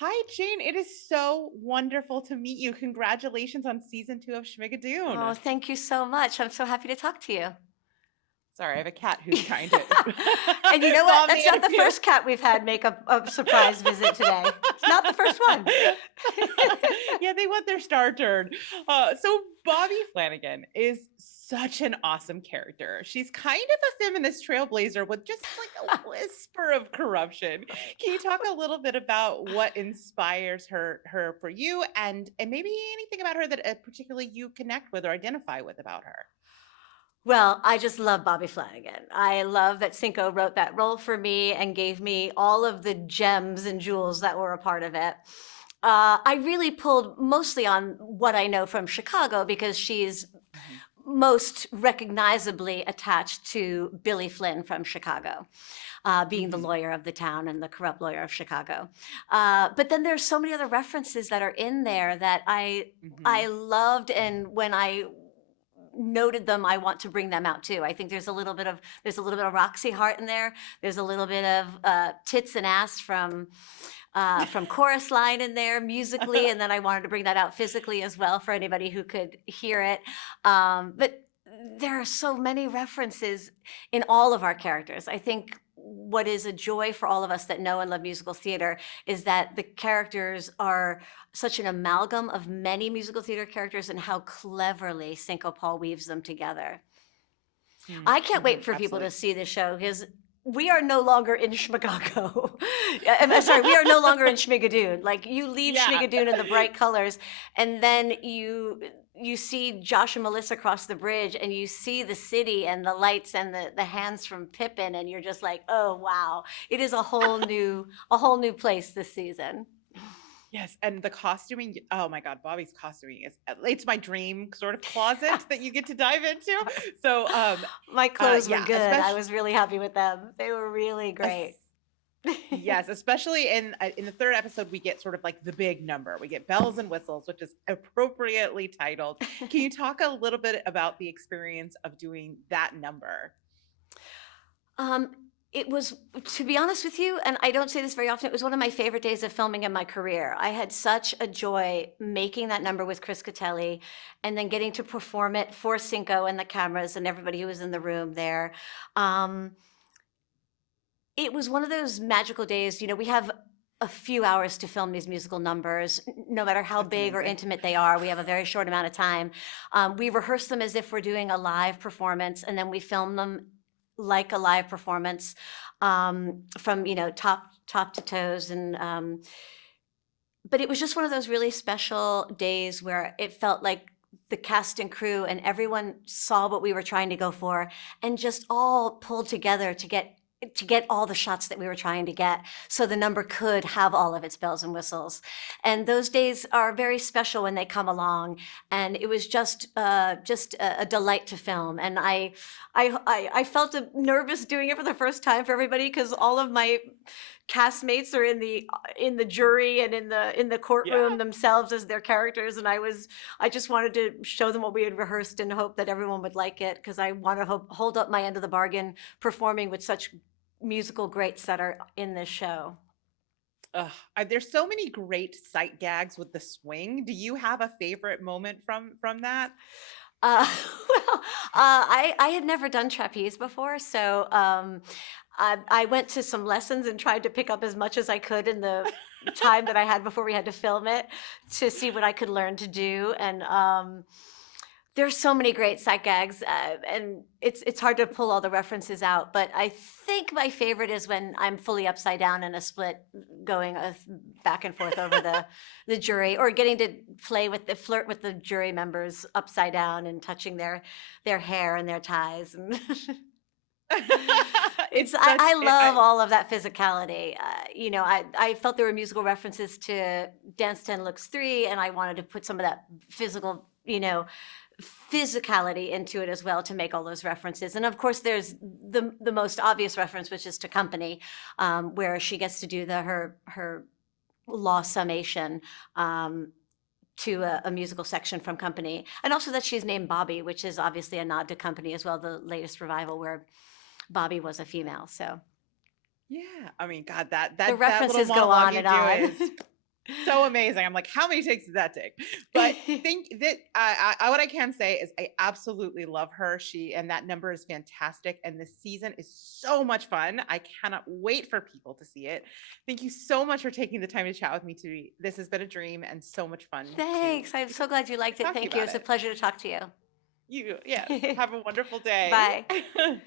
Hi, Jane. It is so wonderful to meet you. Congratulations on season 2 of Oh, Schmigadoon. thank you so much. I'm so happy to talk to you. Sorry, I have a cat who's trying to And you know what? claw That's me in not a the few. first cat we've had make a surprise visit today. It's not the first one. Yeah, they want their star turn. So Bobby Flanagan is such an awesome character. She's kind of a feminist trailblazer with just like a whisper of corruption. Can you talk a little bit about what inspires her for you, and maybe anything about her that particularly you connect with or identify with about her? Well, I just love Bobby Flanagan. I love that Cinco wrote that role for me and gave me all of the gems and jewels that were a part of it. I really pulled mostly on what I know from Chicago because she's Mhm. most recognizably attached to Billy Flynn from Chicago, being the Mhm. lawyer of the town and the corrupt lawyer of Chicago. But then there's so many other references that are in there that I Mhm. loved, and when I noted them, I want to bring them out too. I think there's a little bit of Roxy Hart in there. There's a little bit of tits and ass from Chorus Line in there musically, and then I wanted to bring that out physically as well for anybody who could hear it. But there are so many references in all of our characters. I think what is a joy for all of us that know and love musical theater is that the characters are such an amalgam of many musical theater characters and how cleverly Cinco Paul weaves them together. I can't wait Mhm. for people to Absolutely. see the show because we are no longer in Schmigago. I'm sorry, we are no longer in Schmigadoon. Like you leave Yeah. Schmigadoon in the bright colors, and then you see Josh and Melissa cross the bridge, and you see the city and the lights and the hands from Pippin, and you're just like, oh wow, it is a whole new place this season. Yes, and the costuming, oh my God, Bobby's costuming is it's my dream sort of closet that you get to dive into. So My clothes were yeah, good. I especially was really happy with them. They were really great. yes, especially in the third episode we get sort of like the big number. We get bells and whistles, which is appropriately titled. Can you talk a little bit about the experience of doing that number? Um, it was, to be honest with you, and I don't say this very often, it was one of my favorite days of filming in my career. I had such a joy making that number with Chris Catelli and then getting to perform it for Cinco and the cameras and everybody who was in the room there. Um, it was one of those magical days. We have a few hours to film these musical numbers, no matter how That's big or amazing. intimate they are. We have a very short amount of time. We rehearse them as if we're doing a live performance, and then we film them like a live performance, from top to toes. And but it was just one of those really special days where it felt like the cast and crew and everyone saw what we were trying to go for and just all pulled together to get all the shots that we were trying to get so the number could have all of its bells and whistles. And those days are very special when they come along, and it was just a delight to film. And I felt nervous doing it for the first time for everybody because all of my castmates are in the jury and in the Yeah. courtroom themselves as their characters, and I just wanted to show them what we had rehearsed and hope that everyone would like it because I want to hold up my end of the bargain performing with such musical greats that are in this show. Ugh, there's so many great sight gags with the swing. Do you have a favorite moment from that? Well, I had never done trapeze before, so I went to some lessons and tried to pick up as much as I could in the time that I had before we had to film it to see what I could learn to do. And there's so many great sight gags, and it's hard to pull all the references out. But I think my favorite is when I'm fully upside down in a split, going back and forth over the jury, or getting to flirt with the jury members upside down and touching their hair and their ties. And it's It's I, such I love I all of that physicality. I felt there were musical references to Dance 10 Looks 3, and I wanted to put some of that physicality into it as well to make all those references. And of course, there's the most obvious reference, which is to Company, where she gets to do her law summation. To a musical section from Company, and also that she's named Bobby, which is obviously a nod to Company as well, the latest revival where Bobby was a female. So yeah, I mean, God, that the that little references go monologue on you and do on. is So amazing. I'm like, how many takes did that take? But think that what I can say is I absolutely love her. And that number is fantastic. And the season is so much fun. I cannot wait for people to see it. Thank you so much for taking the time to chat with me today. This has been a dream and so much fun. Thanks. I'm so glad you liked it. Talk to you Thank you. about It's a it. pleasure to talk to you. Yes. Have a wonderful day. Bye.